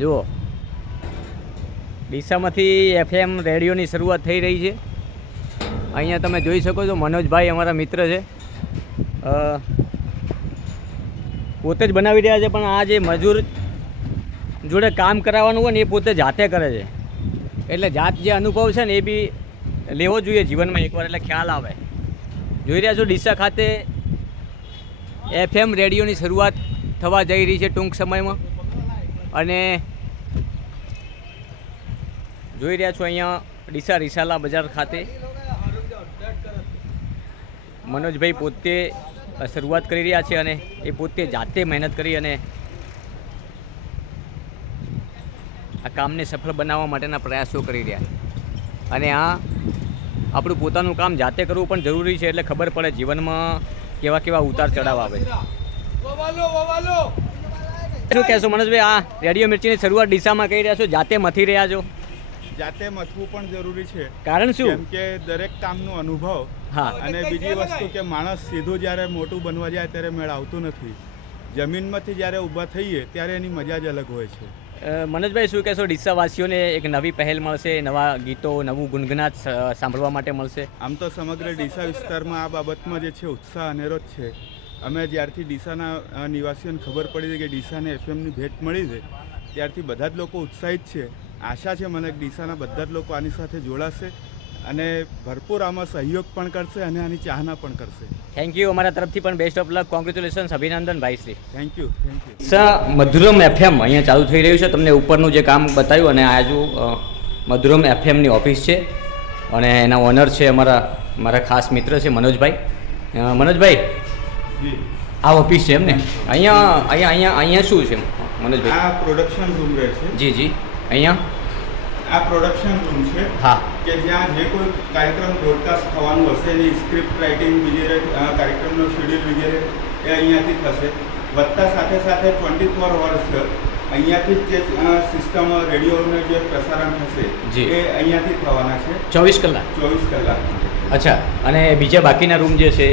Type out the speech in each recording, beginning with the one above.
જુઓ, ડીસામાંથી FM રેડિયોની શરૂઆત થઈ રહી છે. અહીંયા તમે જોઈ શકો છો, મનોજભાઈ અમારા મિત્ર છે, પોતે જ બનાવી રહ્યા છે. પણ આ જે મજૂર જોડે કામ કરાવવાનું હોય ને એ પોતે જાતે કરે છે. એટલે જાત જે અનુભવ છે ને એ બી લેવો જોઈએ જીવનમાં એકવાર, એટલે ખ્યાલ આવે. જોઈ રહ્યા છો ડીસા ખાતે FM રેડિયોની શરૂઆત થવા જઈ રહી છે ટૂંક સમયમાં. અને જોઈ રહ્યા છો અહીંયા ડીસા રિસાલા બજાર ખાતે મનોજભાઈ પોતે શરૂઆત કરી રહ્યા છે અને એ પોતે જાતે મહેનત કરી અને આ કામને સફળ બનાવવા માટેના પ્રયાસો કરી રહ્યા. અને આ આપણું પોતાનું કામ જાતે કરવું પણ જરૂરી છે, એટલે ખબર પડે જીવનમાં કેવા કેવા ઉતાર ચઢાવ આવે છે. શું કહેશો મનોજભાઈ, આ રેડિયો મિર્ચીની શરૂઆત ડીસામાં કરી રહ્યા છો, જાતે મથી રહ્યા છો? જાતે મથવું પણ જરૂરી છે. કારણ શું? કેમ કે દરેક કામનો અનુભવ. હા. અને બીજી વસ્તુ કે માણસ સીધું જ્યારે મોટું બનવા જાય ત્યારે મેળ આવતું નથી. જમીનમાંથી જ્યારે ઊભા થઈએ ત્યારે એની મજા જ અલગ હોય છે. મનોજભાઈ, શું કહેશો, ડીસાવાસીઓને એક નવી પહેલ મળશે, નવા ગીતો, નવું ગુનગુનાટ સાંભળવા માટે મળશે? આમ તો સમગ્ર ડીસા વિસ્તારમાં આ બાબતમાં જે છે ઉત્સાહ અનેરો જ છે. અમે જ્યારથી ડીસાના નિવાસીઓને ખબર પડી કે ડીસાને FMની ભેટ મળી છે ત્યારથી બધા જ લોકો ઉત્સાહિત છે. આશા છે મને કે ડીસાના બધા જ લોકો આની સાથે જોડાશે અને ભરપૂર આમાં સહયોગ પણ કરશે અને આની ચાહના પણ કરશે. Thank you. અમારા તરફથી પણ બેસ્ટ ઓફ લક, કોંગ્રેચ્યુલેશન્સ, અભિનંદન ભાઈ Shri. Thank you. Madhuram FM અહીંયા ચાલુ થઈ રહ્યું છે. તમને ઉપરનું જે કામ બતાવ્યું, અને આજુ મધુરમ FMની ઓફિસ છે અને એના ઓનર છે મારા ખાસ મિત્ર છે મનોજભાઈ. મનોજભાઈ, આ ઓફિસ છે એમને? અહીંયા શું છે મનોજભાઈ? આ પ્રોડક્શન રૂમ રહે છે. જી જી. અહીંયા આ પ્રોડક્શન રૂમ છે. હા. કે જ્યાં જે કોઈ કાર્યક્રમ બ્રોડકાસ્ટ થવાનું હશે એની સ્ક્રિપ્ટ રાઇટિંગ વગેરે, કાર્યક્રમનો શેડ્યુલ વગેરે એ અહીંયાથી થશે. વધતા સાથે સાથે 24 અવર્સ અહીંયાથી જ જે સિસ્ટમ રેડિયોનું જે પ્રસારણ થશે એ અહીંયાથી થવાના છે. 24 કલાક? 24 કલાક. અચ્છા. અને બીજા બાકીના રૂમ જે છે,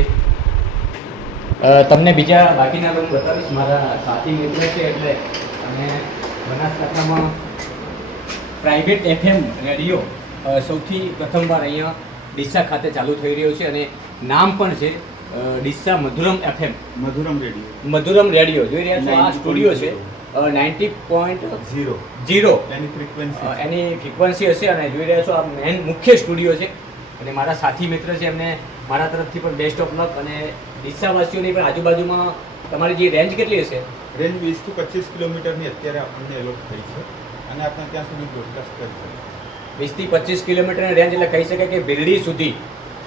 તમને બીજા બાકીના રૂમ બતાવીશ. મારા સાથી મિત્ર છે એટલે. અને બનાસકાંઠામાં પ્રાઇવેટ FM રેડિયો સૌથી પ્રથમવાર અહીંયા ડીસા ખાતે ચાલુ થઈ રહ્યો છે અને નામ પણ છે ડીસા મધુરમ FM. મધુરમ રેડિયો જોઈ રહ્યા છો. આ સ્ટુડિયો છે 90.0 એની ફ્રીક્વન્સી હશે. અને જોઈ રહ્યા છો આ મેન મુખ્ય સ્ટુડિયો છે. અને મારા સાથી મિત્ર છે, એમને મારા તરફથી પણ બેસ્ટ ઓફ લક. અને ડીસાવાસીઓની પણ આજુબાજુમાં તમારી જે રેન્જ કેટલી હશે? રેન્જ 20 થી 25 કિલોમીટરની અત્યારે આપણને એલોટ થઈ છે અને આપણે ત્યાં સુધી બ્રોડકાસ્ટ કરી શકીએ. 20 થી 25 કિલોમીટરની રેન્જ, એટલે કહી શકાય કે ભીલડી સુધી,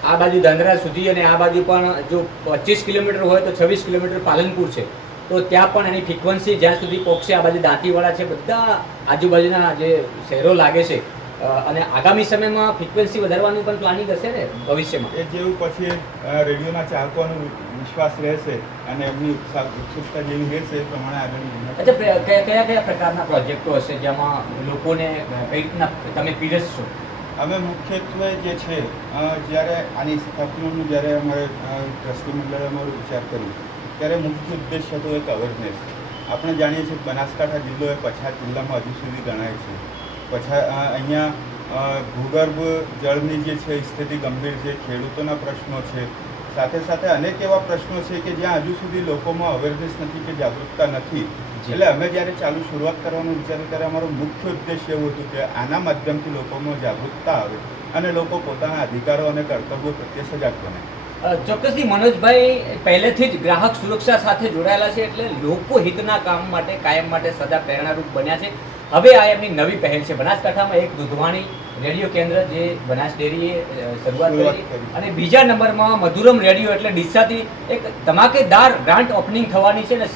આ બાજુ ધાંધ્રા સુધી, અને આ બાજુ પણ જો 25 કિલોમીટર હોય તો 26 કિલોમીટર પાલનપુર છે. તો ત્યાં પણ એની ફ્રીક્વન્સી જ્યાં સુધી પહોંચશે, આ બાજુ દાંતીવાડા છે, બધા આજુબાજુના જે શહેરો લાગે છે. અને આગામી સમયમાં ફ્રીક્વન્સી વધારવાનું પણ પ્લાનિંગ હશે ને ભવિષ્યમાં? એ જેવું પછી રેડિયોના ચાહકોનો વિશ્વાસ રહેશે અને એમની ઉત્સુકતા જેવી રહેશે એ પ્રમાણે આગળ. અચ્છા, કયા કયા પ્રકારના પ્રોજેક્ટો હશે જેમાં લોકોને કઈ રીતના તમે પીરસશો? અમે મુખ્યત્વે જે છે જ્યારે આની સ્થાપનાનું જ્યારે અમારે ટ્રસ્ટી મંડળે અમારો વિચાર કર્યો ત્યારે મુખ્ય ઉદ્દેશ હતો એક અવેરનેસ. આપણે જાણીએ છીએ કે બનાસકાંઠા જિલ્લો એ પછાત જિલ્લામાં હજુ સુધી ગણાય છે. અહીંયા ભૂગર્ભ જળની જે છે સ્થિતિ ગંભીર છે, ખેડૂતોના પ્રશ્નો છે, સાથે સાથે અનેક એવા પ્રશ્નો છે કે જ્યાં હજુ સુધી લોકોમાં અવેરનેસ નથી કે જાગૃતતા નથી. એટલે અમે જ્યારે શરૂઆત કરવાનું વિચાર્યું ત્યારે અમારો મુખ્ય ઉદ્દેશ એવું હતું કે આના માધ્યમથી લોકોમાં જાગૃતતા આવે અને લોકો પોતાના અધિકારો અને કર્તવ્યો પ્રત્યે સજાગ બને. ચોક્કસથી મનોજભાઈ પહેલેથી જ ગ્રાહક સુરક્ષા સાથે જોડાયેલા છે, એટલે લોકોહિતના કામ માટે કાયમ માટે સદા પ્રેરણારૂપ બન્યા છે. હવે આ એમની નવી પહેલ છે. બનાસકાંઠામાં એક દૂધવાણી રેડિયો કેન્દ્ર જે બનાસ ડેરીએ શરૂઆત કરી, અને બીજા નંબરમાં મધુરમ રેડિયો, એટલે ડીસાથી એક ધમાકેદાર ગ્રાન્ટ ઓપનિંગ થવાની છે. ને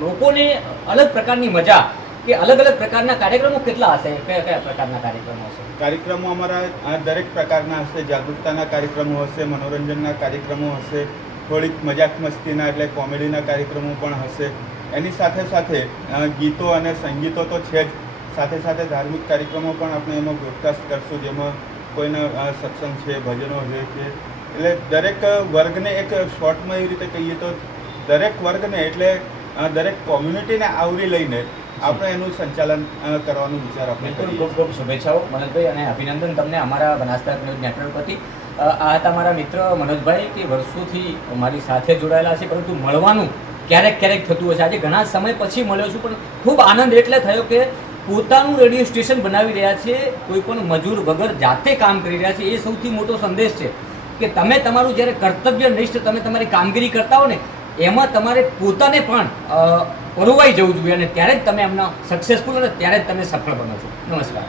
લોકોને અલગ પ્રકારની મજા, કે અલગ અલગ પ્રકારના કાર્યક્રમો કેટલા હશે? કયા કયા પ્રકારના કાર્યક્રમો હશે? કાર્યક્રમો અમારા દરેક પ્રકારના હશે. જાગૃતતાના કાર્યક્રમો હશે, મનોરંજનના કાર્યક્રમો હશે, થોડીક મજાક મસ્તીના એટલે કોમેડીના કાર્યક્રમો પણ હશે. એની સાથે સાથે ગીતો અને સંગીતો તો છે જ, સાથે સાથે ધાર્મિક કાર્યક્રમો પણ આપણે એમાં બ્રોડકાસ્ટ કરશું, જેમાં કોઈના સત્સંગ છે, ભજનો છે કે એટલે દરેક વર્ગને એક શોર્ટમાં એવી રીતે કહીએ તો દરેક વર્ગને એટલે દરેક કોમ્યુનિટીને આવરી લઈને આપણે એનું સંચાલન કરવાનું વિચાર આપણે બિલકુલ, કરીએ ખૂબ ખૂબ શુભેચ્છાઓ મનોજભાઈ અને અભિનંદન તમને અમારા બનાસકાંઠા ન્યૂઝ નેટવર્ક પરથી. આ હતા મારા મિત્ર મનોજભાઈ કે વર્ષોથી મારી સાથે જોડાયેલા છે, પરંતુ મળવાનું ક્યારેક ક્યારેક થતું હશે. આજે ઘણા સમય પછી મળ્યો છું, પણ ખૂબ આનંદ એટલે થયો કે પોતાનું રેડિયો સ્ટેશન બનાવી રહ્યા છે, કોઈ પણ મજૂર વગર જાતે કામ કરી રહ્યા છે. એ સૌથી મોટો સંદેશ છે કે તમે તમારું જ્યારે કર્તવ્યનિષ્ઠ તમે તમારી કામગીરી કરતા હો ને, એમાં તમારે પોતાને પણ પરોવાઈ જવું જોઈએ, અને ત્યારે જ તમે એમના સક્સેસફુલ અને ત્યારે જ તમે સફળ બનો છો. નમસ્કાર.